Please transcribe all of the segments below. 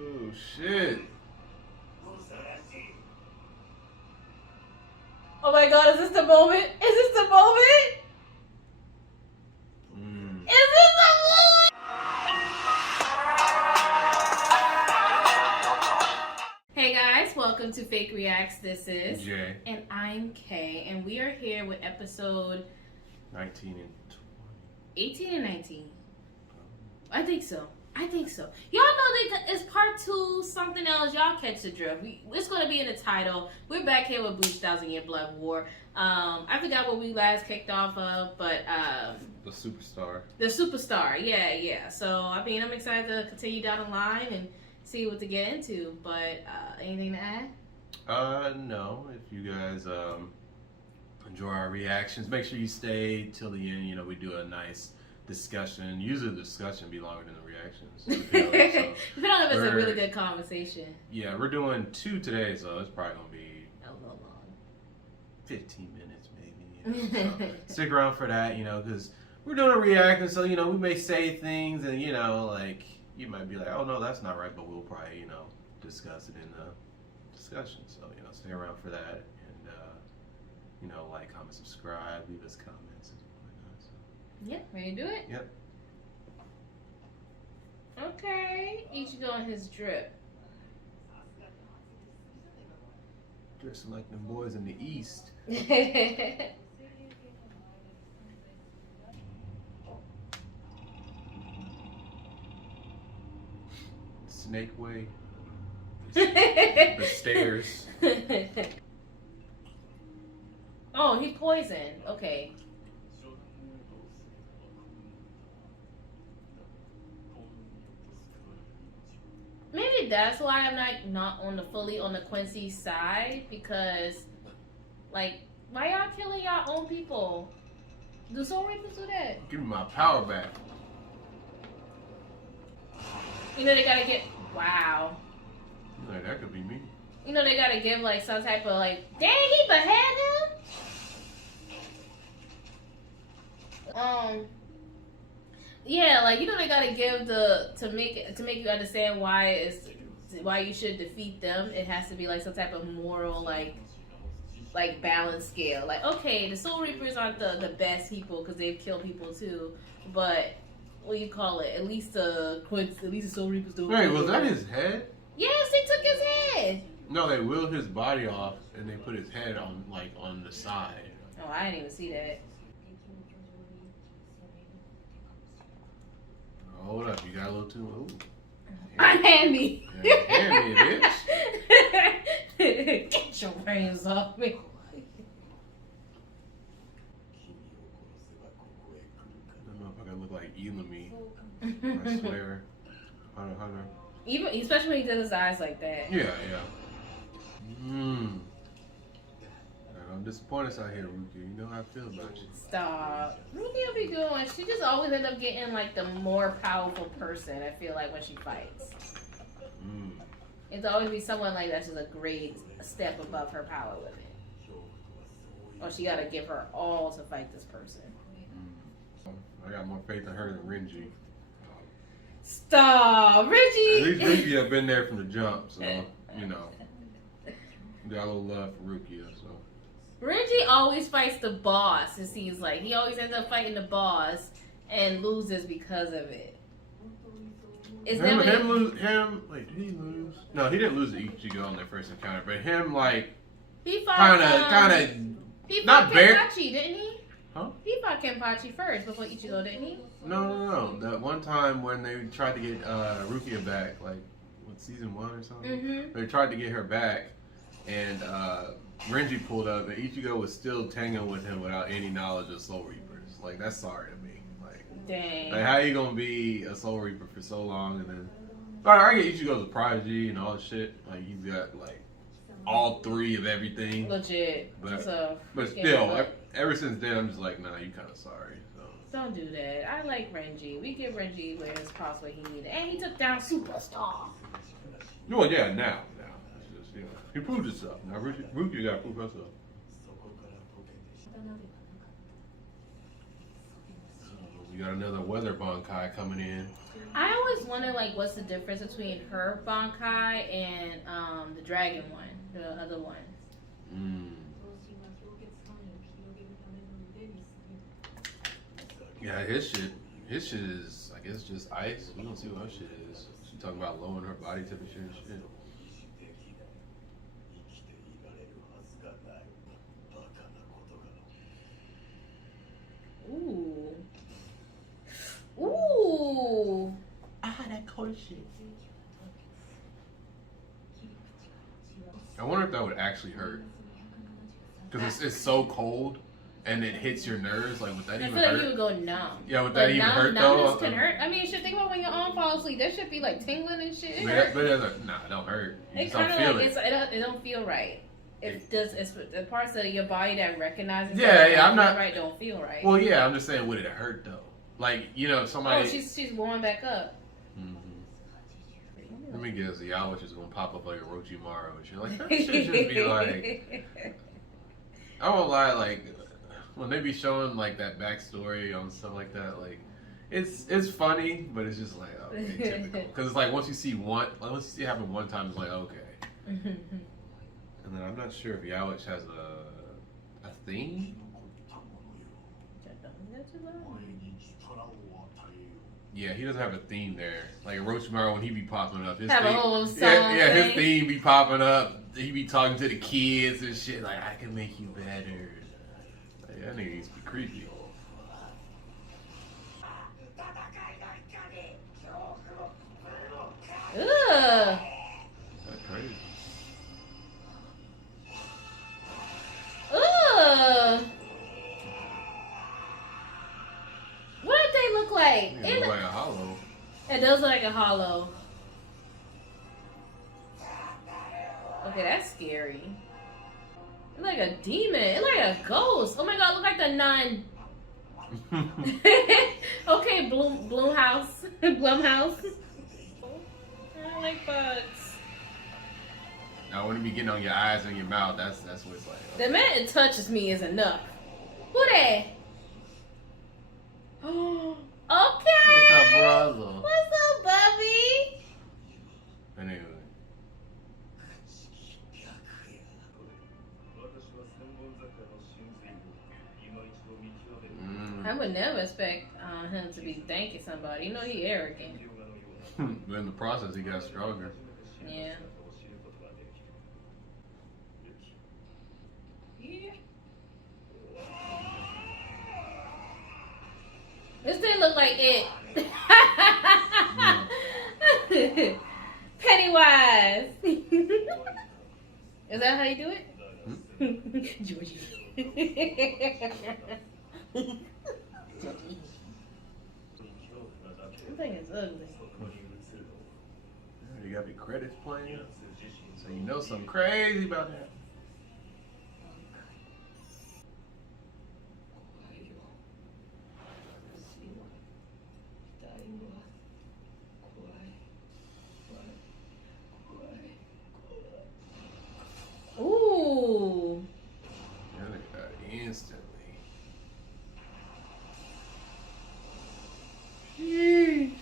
Oh shit. Oh my god, is this the moment? Is this the moment? Is this the moment? Hey guys, welcome to Fake Reacts. This is Jay. And I'm Kay. And we are here with episode 19 and 18 and 19. I think so. Y'all know that it's part 2, something else. Y'all catch the drift. It's going to be in the title. We're back here with Bleach 1000 Year Blood War. I forgot what we last kicked off of, but... the superstar. The superstar, yeah. So, I mean, I'm excited to continue down the line and see what to get into. But, anything to add? No. If you guys enjoy our reactions, make sure you stay till the end. You know, we do a nice discussion. Usually the discussion be longer than the reactions. So, if it's a really good conversation. Yeah, we're doing 2 today, so it's probably going to be a little long. 15 minutes maybe. You know? So stick around for that, you know, because we're doing a reaction, so, you know, we may say things and, you know, like, you might be like, oh, no, that's not right, but we'll probably, you know, discuss it in the discussion. So, you know, stay around for that and, you know, like, comment, subscribe, leave us comments and whatnot. So. Yep, ready to do it? Yep. Okay, Ichigo and his drip. Dressing like them boys in the East. Snake way. The stairs. Oh, he poisoned. Okay. Maybe that's why I'm not on the Quincy side, because like, why y'all killing y'all own people? Do Soul Reapers do that? Give me my power back. You know they gotta get Like, that could be me. You know they gotta give like some type of like, dang, he beheaded him. Yeah, like, you know they gotta give to make you understand why you should defeat them. It has to be like some type of moral like balance scale. Like, okay, the Soul Reapers aren't the best people because they've killed people too, but what do you call it? At least the Soul Reapers don't. Wait, was that his head? Yes, they took his head. No, they willed his body off and they put his head on the side. Oh, I didn't even see that. Hold up, you got a little too. Ooh. Unhand me. Yeah, hand me, bitch. Get your brains off me. That motherfucker look like Elami. I swear. Hunter. Even, especially when he does his eyes like that. Yeah. I'm disappointed out here, Rukia. You know how I feel about you. Stop. Rukia be doing. She just always end up getting like the more powerful person. I feel like when she fights, it's always be someone like that's just a great step above her power limit. Or she gotta give her all to fight this person. I got more faith in her than Renji. Stop, Renji. At least Rukia have been there from the jump, so you know. Got a little love for Rukia, so. Renji always fights the boss, it seems like. He always ends up fighting the boss and loses because of it. It's Wait, did he lose? No, he didn't lose to Ichigo on their first encounter, but him, like, he fought he fought Kenpachi, didn't he? Huh? He fought Kenpachi first before Ichigo, didn't he? No. That one time when they tried to get Rukia back, like, what, season 1 or something? They tried to get her back, and Renji pulled up, and Ichigo was still tangling with him without any knowledge of Soul Reapers. Like, that's sorry to me. Like, dang. Like, how you gonna be a Soul Reaper for so long, and then... Alright, I get Ichigo's a prodigy and all that shit. Like, he's got, like, all 3 of everything. Legit. But still, ever since then, I'm just like, nah, you kind of sorry. So. Don't do that. I like Renji. We give Renji where it's possible he needed. And he took down Superstar. Well, yeah, now. It's just, you know, he proved himself. Now, Rukia got to prove herself. You got another weather Bankai coming in. I always wonder, like, what's the difference between her Bankai and the dragon one, the other one. Yeah, his shit is, I guess, just ice. We don't see what her shit is. She talking about lowering her body temperature and shit. Ooh. Ooh. Ah, that cold shit. I wonder if that would actually hurt. Because it's so cold and it hits your nerves. Like, would that even hurt? I feel like you would go numb. Yeah, would that even hurt though? Numbness can hurt. I mean, you should think about when your arm falls asleep. That should be like tingling and shit. But it don't hurt. You It just don't kind of feel like it. it don't feel right. It's the parts of your body that recognizes. I'm not right. Don't feel right. Well, yeah, I'm just saying, would it hurt though? Like, you know, somebody. Oh, she's warming back up. Let me guess, the Yowich is gonna pop up like a Orochimaru and shit. Like, that shit should be like. I won't lie, like when they be showing like that backstory on stuff like that, like it's funny, but it's just like okay, typical. Because it's like once you see it happen one time, it's like okay. And then I'm not sure if Yowich has a theme. Yeah, he doesn't have a theme there. Like Orochimaru, when he be popping up, his have theme, a whole song. Yeah, his theme be popping up. He be talking to the kids and shit. Like, I can make you better. Like, that nigga used to be creepy. Ugh. That's crazy. Ugh. What did they look like? It look like a hollow. It does look like a hollow. Okay, that's scary. It's like a demon. It's like a ghost. Oh my god, it look like the nun. Okay, Blumhouse. Blumhouse. I don't like bugs. Now, when it be getting on your eyes and your mouth, that's what it's like. The minute it touches me is enough. Who that? Okay. It's her brother. What's up, Bubby? Anyway. I would never expect him to be thanking somebody. You know, he arrogant. But in the process, he got stronger. Yeah. This didn't look like it. Pennywise. Is that how you do it? Georgie. This thing is ugly. You got the credits playing, so you know something crazy about that. Ooh. Instantly. Sheesh.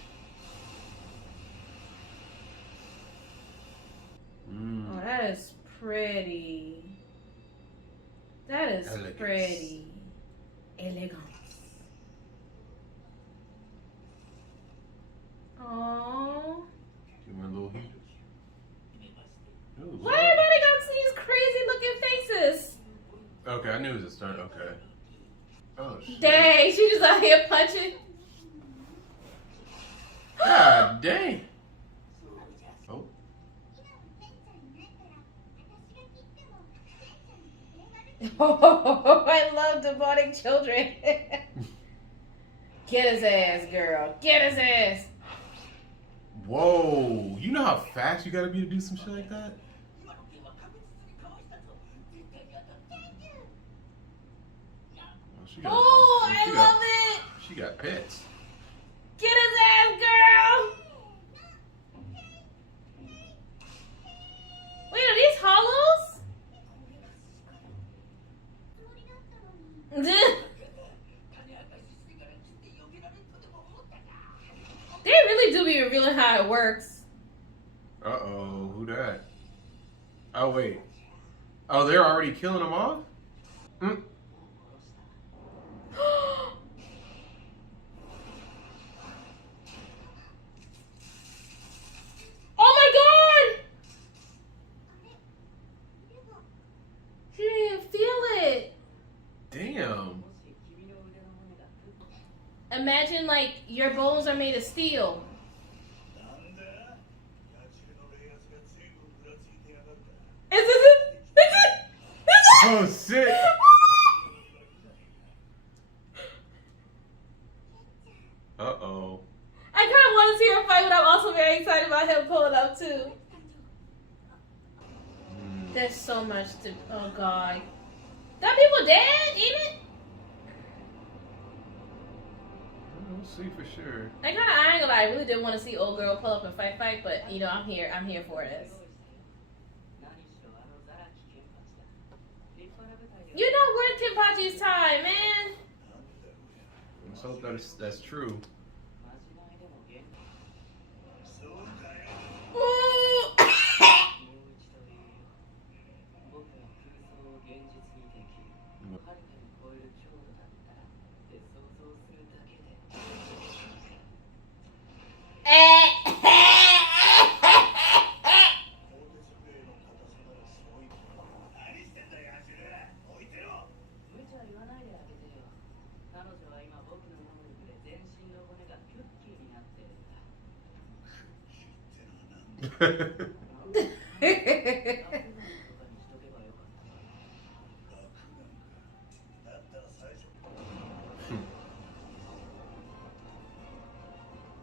Oh, that is pretty. That is Elegance. pretty. Elegance. Aww. Give me a little hint. Ooh, Why everybody got these crazy looking faces? Okay, I knew it was a start. Okay. Oh shit. Dang, she just out here punching. God dang. Oh. Oh, I love demonic children. Get his ass, girl. Get his ass. Whoa. You know how fast you gotta be to do some shit like that? Oh, I love it. She got pets. Get his ass, girl. Wait, are these hollows? of works. Uh-oh, who that? Oh, wait. Oh, they're already killing them off? Mm. Oh my god! She didn't even feel it. Damn. Imagine like your bones are made of steel. Is this it? Oh, shit. Uh-oh. I kind of want to see her fight, but I'm also very excited about him pulling up too. There's so much to. Oh god. That people dead, ain't it? We'll see for sure. I ain't gonna lie, I really didn't want to see old girl pull up and fight, but you know, I'm here for this. You're not worth Kenpachi's time, man. Let's hope that's true. You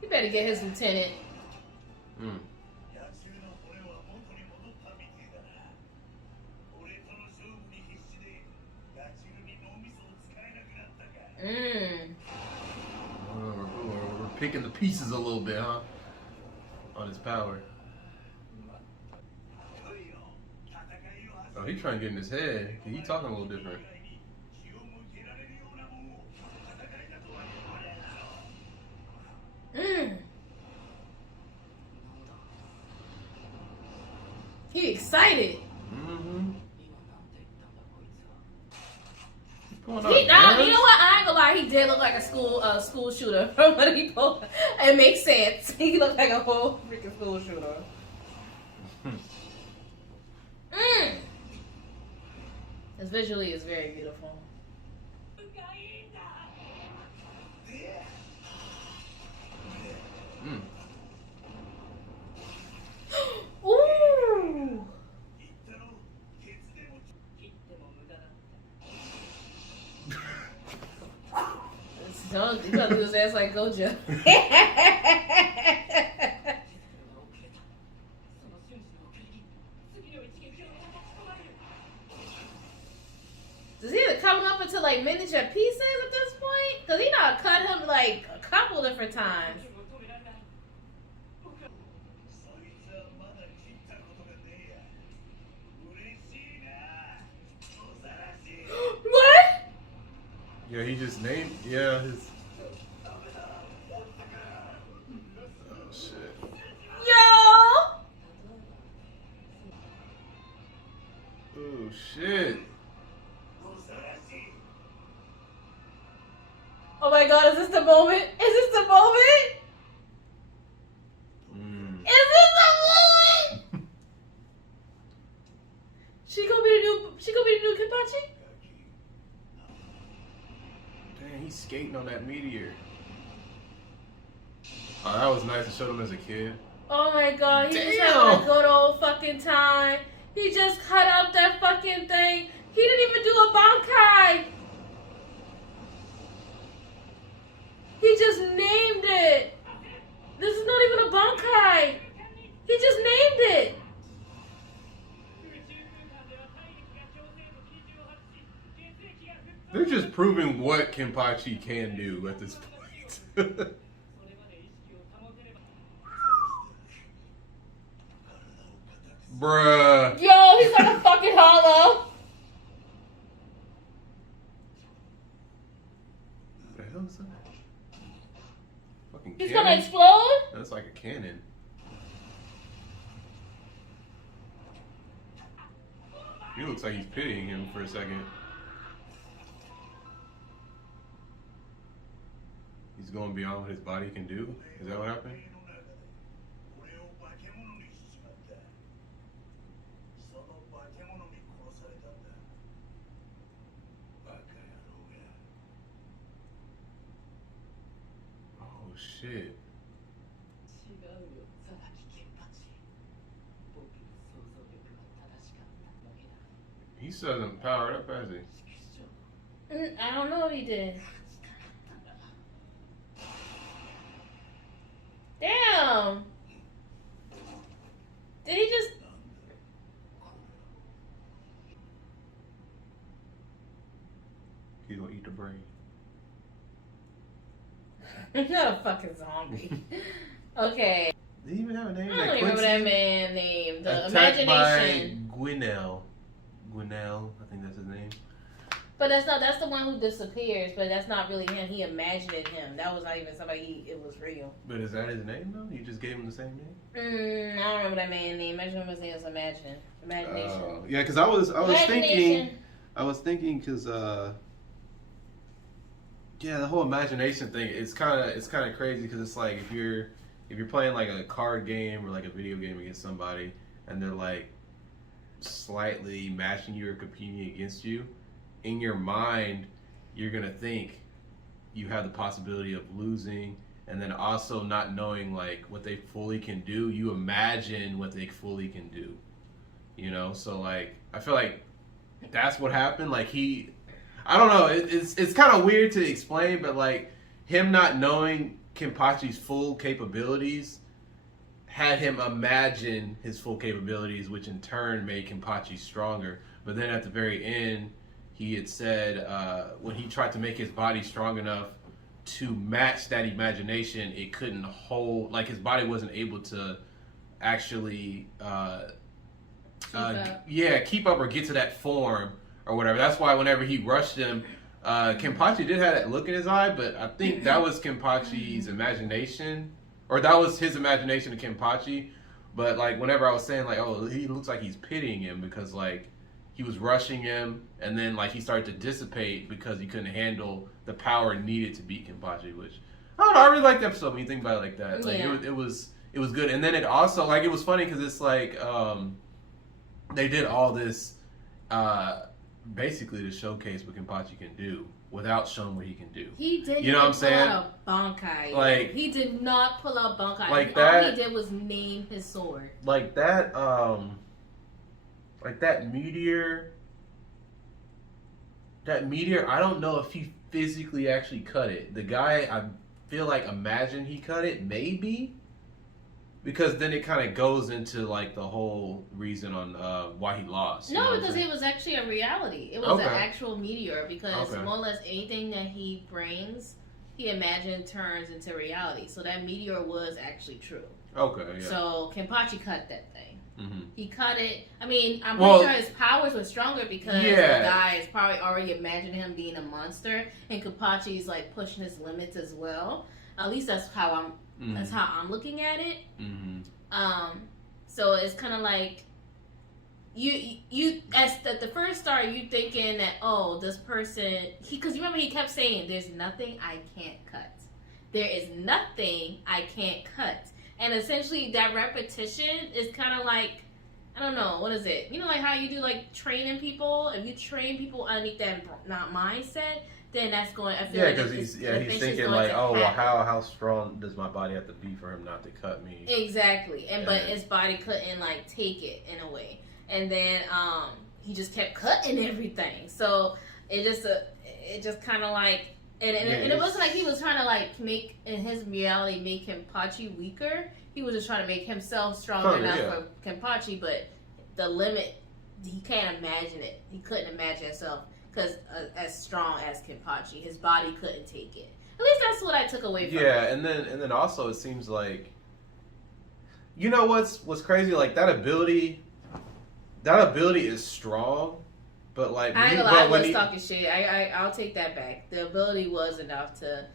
better get his lieutenant. Mm. We're picking the pieces a little bit, huh? On his power. Oh, he's trying to get in his head. He's talking a little different. He excited. Mm-hmm. You know what? I ain't gonna lie. He did look like a school shooter from what he pulled. It makes sense. He looked like a whole freaking school shooter. His visually is very beautiful. Ooh. Don't you gotta do his ass like Gojo. Does he either come up into like miniature pieces at this point? Cause he done cut him like a couple different times. What? Yeah, he just named. Yeah, his. Oh shit. Yo. Oh shit. Oh my god, is this the moment? Is this the moment? Is this the moment? She gonna be the new Kenpachi? Dang, he's skating on that meteor. Oh, that was nice to show him as a kid. Oh my god, he just Damn. having a good old fucking time. He just cut up that fucking thing. He didn't even do a bankai. He just named it. This is not even a bankai. He just named it. They're just proving what Kenpachi can do at this point. Bruh. Yo, he's like a fucking hollow. What the hell is that? Fucking He's cannon? gonna explode? That's like a cannon. He looks like he's pitying him for a second. He's going beyond what his body can do. Is that what happened? Oh shit. He still hasn't powered up, has he? I don't know if he did. Damn. Did he just... He's gonna eat the brain. Not a fucking zombie. Okay. Did he even have a name? I don't even remember that man's name. The Attacked imagination. by Gwinnell. Gwinnell, I think that's his name. But that's the one who disappears, but that's not really him. He imagined him. That was not even somebody, it was real. But is that his name though? You just gave him the same name? I don't remember that man's name. I just remember his name was Imagination. Yeah, because I was thinking because yeah, the whole imagination thing it's kind of crazy because it's like if you're playing like a card game or like a video game against somebody and they're like slightly matching you or competing against you, in your mind you're gonna think you have the possibility of losing, and then also not knowing like what they fully can do, you imagine what they fully can do, you know. So like I feel like that's what happened. Like I don't know, it's kind of weird to explain, but like him not knowing Kenpachi's full capabilities had him imagine his full capabilities, which in turn made Kenpachi stronger. But then at the very end, he had said when he tried to make his body strong enough to match that imagination, it couldn't hold, like his body wasn't able to actually keep up or get to that form or whatever. That's why whenever he rushed him, Kenpachi did have that look in his eye, but I think that was Kenpachi's imagination, or that was his imagination of Kenpachi. But like whenever I was saying like, oh, he looks like he's pitying him because like he was rushing him, and then like he started to dissipate because he couldn't handle the power needed to beat Kenpachi. Which I don't know, I really liked the episode when you think about it like that. Like it was good, and then it also like it was funny because it's like they did all this basically to showcase what Kenpachi can do without showing what he can do. He did, you know what I'm saying? Out a Bankai. Like he did not pull out Bankai. Like all that, he did was name his sword. Like that meteor. That meteor, I don't know if he physically actually cut it. The guy, I feel like, imagined he cut it, maybe. Because then it kind of goes into like the whole reason on why he lost. No, because it was actually a reality. It was an actual meteor. Because more or less anything that he brings, he imagined turns into reality. So that meteor was actually true. Okay, yeah. So Kenpachi cut that thing. Mm-hmm. He cut it. I mean, I'm pretty sure his powers were stronger because the guy is probably already imagining him being a monster, and Kenpachi's like pushing his limits as well. At least that's how I'm looking at it. Mm-hmm. So it's kind of like you as the first start, you thinking that this person because you remember he kept saying there's nothing I can't cut. There is nothing I can't cut. And essentially, that repetition is kind of like, I don't know, what is it? You know, like how you do like training people. If you train people underneath that mindset, then that's going. I feel like because he's thinking like, oh, well, how strong does my body have to be for him not to cut me? Exactly, but his body couldn't like take it in a way, and then he just kept cutting everything. So it just kind of like. And it wasn't like he was trying to like make, in his reality, make Kenpachi weaker. He was just trying to make himself stronger enough for Kenpachi, but the limit, he can't imagine it. He couldn't imagine himself because as strong as Kenpachi, his body couldn't take it. At least that's what I took away from it. Yeah, and then also it seems like, you know what's crazy? Like that ability is strong. But like, I ain't gonna lie, I was talking shit. I'll take that back. The ability was enough to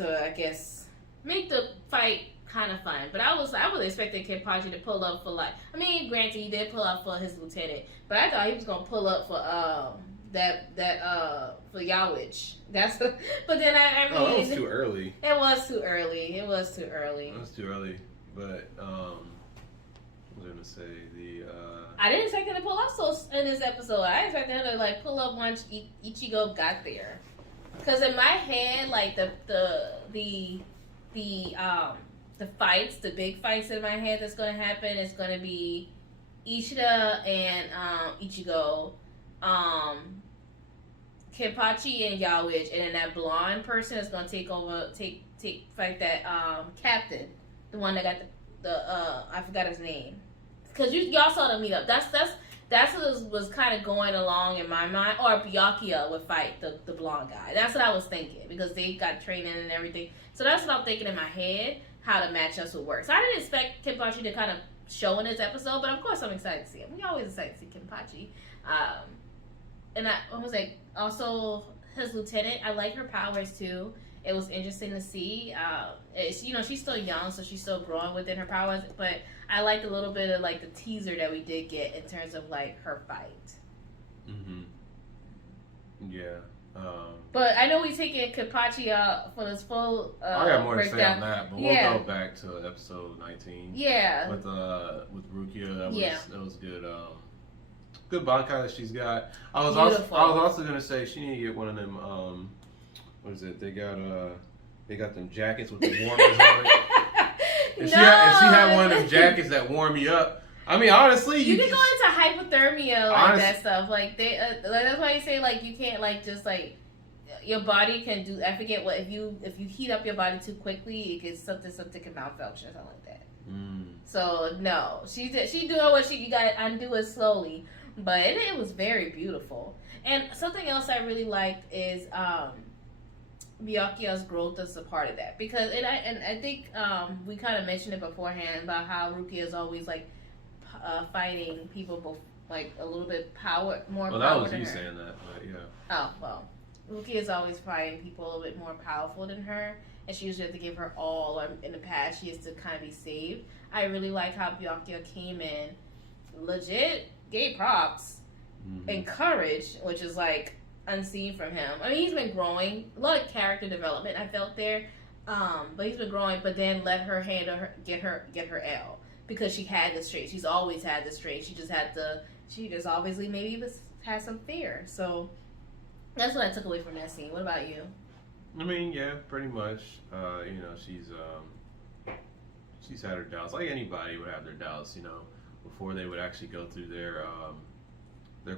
I guess make the fight kind of fun. But I was expecting Kenpachi to pull up for like, I mean, granted he did pull up for his lieutenant, but I thought he was gonna pull up for for Yawich. That's but then I mean, that was too early. It was too early. It was too early. But what was I gonna say? I didn't expect him to pull up in this episode. I expected him to like pull up once Ichigo got there. Because in my head, like the fights, the big fights in my head that's going to happen is going to be Ishida and Ichigo, Kenpachi and Yawich, and then that blonde person is going to fight that captain, the one that got the I forgot his name. Because y'all saw them meet up. That's what was kind of going along in my mind. Or Byakuya would fight the blonde guy. That's what I was thinking. Because they got training and everything. So that's what I'm thinking in my head. How the matchups would work. So I didn't expect Kenpachi to kind of show in this episode. But of course I'm excited to see him. We always excited to see Kenpachi. And I was like, also his lieutenant. I like her powers too. It was interesting to see. She's still young, so she's still growing within her powers. But I liked a little bit of like the teaser that we did get in terms of like her fight. Mm-hmm. Yeah. But I know we taking Kenpachi for this full. I got more breakdown. to say on that, but we'll go back to episode 19. Yeah. With Rukia, that was good. Good bankai that she's got. I was also gonna say she need to get one of them. What is it? They got them jackets with the warmers on it. If she had one of them jackets that warm you up, I mean, honestly, you can go into hypothermia that stuff. Like that's why you say like you can't like just like your body can do. I forget what if you heat up your body too quickly, it gets something can malfunction or something like that. So no, she doing what you got to undo it slowly, but it was very beautiful. And something else I really liked is Byakuya's growth is a part of that because I think we kind of mentioned it beforehand about how Rukia is always like fighting people like a little bit more. Well, that was you saying that, but yeah. Oh well, Rukia is always fighting people a little bit more powerful than her, and she usually has to give her all. In the past, she has to kind of be saved. I really like how Byakuya came in, legit gave props and courage, which is like unseen from him. I mean, he's been growing. A lot of character development I felt there, but he's been growing. But then let her get her L because she had the straight. She's always had the straight. She just obviously maybe had some fear. So that's what I took away from that scene. What about you? I mean, yeah, pretty much. She's had her doubts, like anybody would have their doubts, before they would actually go through their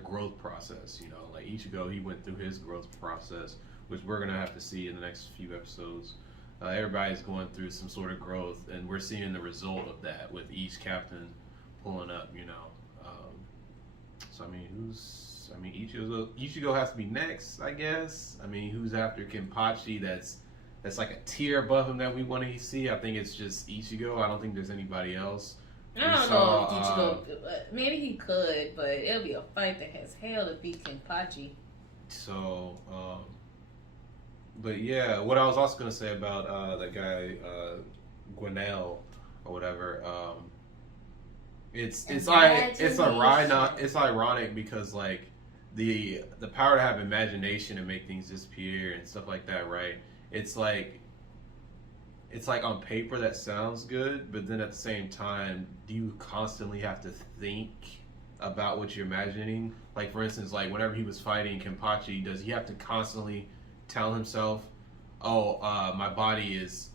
growth process. Like Ichigo, he went through his growth process, which we're gonna have to see in the next few episodes. Everybody's going through some sort of growth, and we're seeing the result of that with each captain pulling up. So I mean, Ichigo has to be next, I guess. I mean, who's after Kenpachi? That's like a tier above him that we want to see. I think it's just Ichigo. I don't think there's anybody else. I don't know if Ichigo, maybe he could, but it'll be a fight that has hell to beat Kenpachi. So, but yeah, what I was also going to say about that guy, Gwinnell, or whatever, it's ironic because like the power to have imagination and make things disappear and stuff like that, right? It's like on paper that sounds good, but then at the same time, do you constantly have to think about what you're imagining? Like for instance, like whenever he was fighting Kenpachi, does he have to constantly tell himself, my body is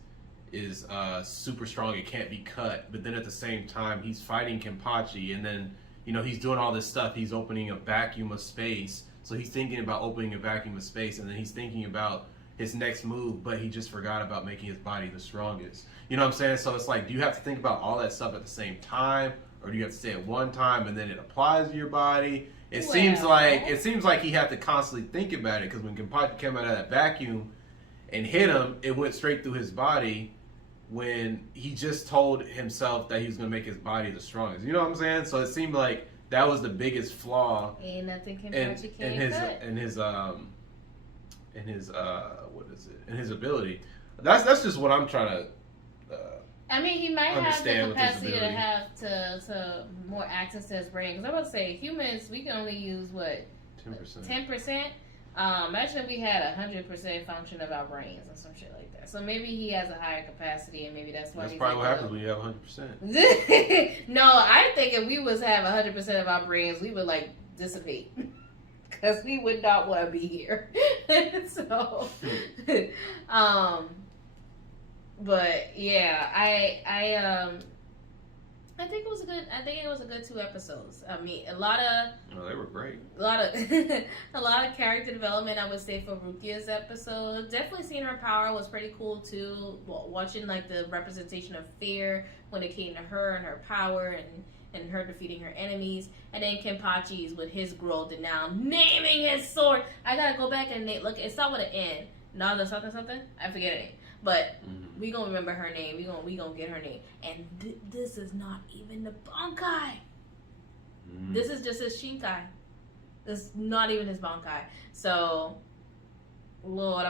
super strong, it can't be cut, but then at the same time he's fighting Kenpachi, and then he's doing all this stuff, he's opening a vacuum of space, so he's thinking about opening a vacuum of space, and then he's thinking about his next move, but he just forgot about making his body the strongest. You know what I'm saying? So it's like, do you have to think about all that stuff at the same time, or do you have to say it one time and then it applies to your body? It seems like he had to constantly think about it, because when Kenpachi came out of that vacuum and hit him, it went straight through his body when he just told himself that he was going to make his body the strongest. You know what I'm saying? So it seemed like that was the biggest flaw in his ability. That's just what I'm trying to I mean, he might have the Understand with capacity to disability. have to more access to his brain. Because I would say humans, we can only use what 10%. 10%. Imagine if we had 100% function of our brains and some shit like that. So maybe he has a higher capacity, and maybe that's why. That's he's probably what able happens when you have 100%. No, I think if we was have 100% of our brains, we would like dissipate. Because we would not want to be here. So, but yeah, I think it was a good. I think it was a good 2 episodes. I mean, a lot of. Oh, they were great. A lot of character development. I would say for Rukia's episode, definitely seeing her power was pretty cool too. Watching like the representation of fear when it came to her and her power and her defeating her enemies, and then Kenpachi's with his growth and now naming his sword. I gotta go back and look. It's not with an N. Nada something. I forget it. But we gonna remember her name. We gonna get her name. And this is not even the Bankai. This is just his Shinkai. This is not even his Bankai. So, Lord,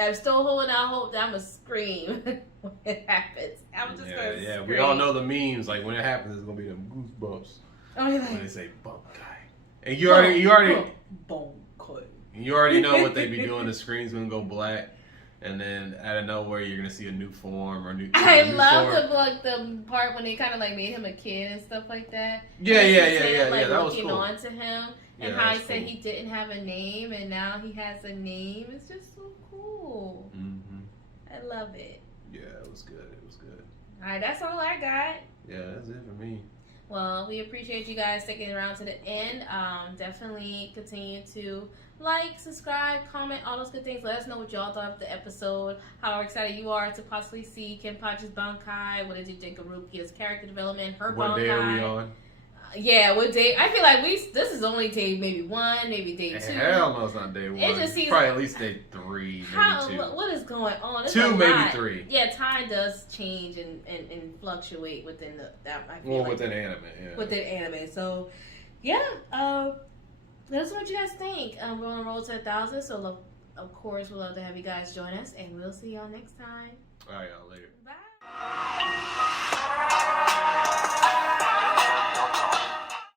I'm still holding out hope that I'm gonna scream when it happens. I'm just gonna scream. We all know the memes. Like when it happens, it's gonna be them goosebumps. When they say Bankai, and you already Bankai. You already know what they be doing. The screen's gonna go black. And then out of nowhere, you're gonna see a new form or new. I love the part when they kind of like made him a kid and stuff like that. Yeah. Like that was looking cool. on to him, and how he said he didn't have a name, and now he has a name. It's just so cool. I love it. Yeah, it was good. It was good. All right, that's all I got. Yeah, that's it for me. Well, we appreciate you guys sticking around to the end. Definitely continue to like, subscribe, comment, all those good things. Let us know what y'all thought of the episode. How excited you are to possibly see Kenpachi's Bankai. What did you think of Rukia's character development? Her What Bankai. day are we on? Yeah, what day? I feel like this is only day maybe 1, maybe day 2. Hell no, it's not day 1. It just seems probably at least day 3, maybe 2. What is going on? It's 2, a maybe lot. 3. Yeah, time does change and fluctuate within that. I feel like, within anime, yeah. Within anime, so yeah. Let us know what you guys think. We're on the road to 1,000, so of course we'd love to have you guys join us, and we'll see y'all next time. All right, y'all later. Bye.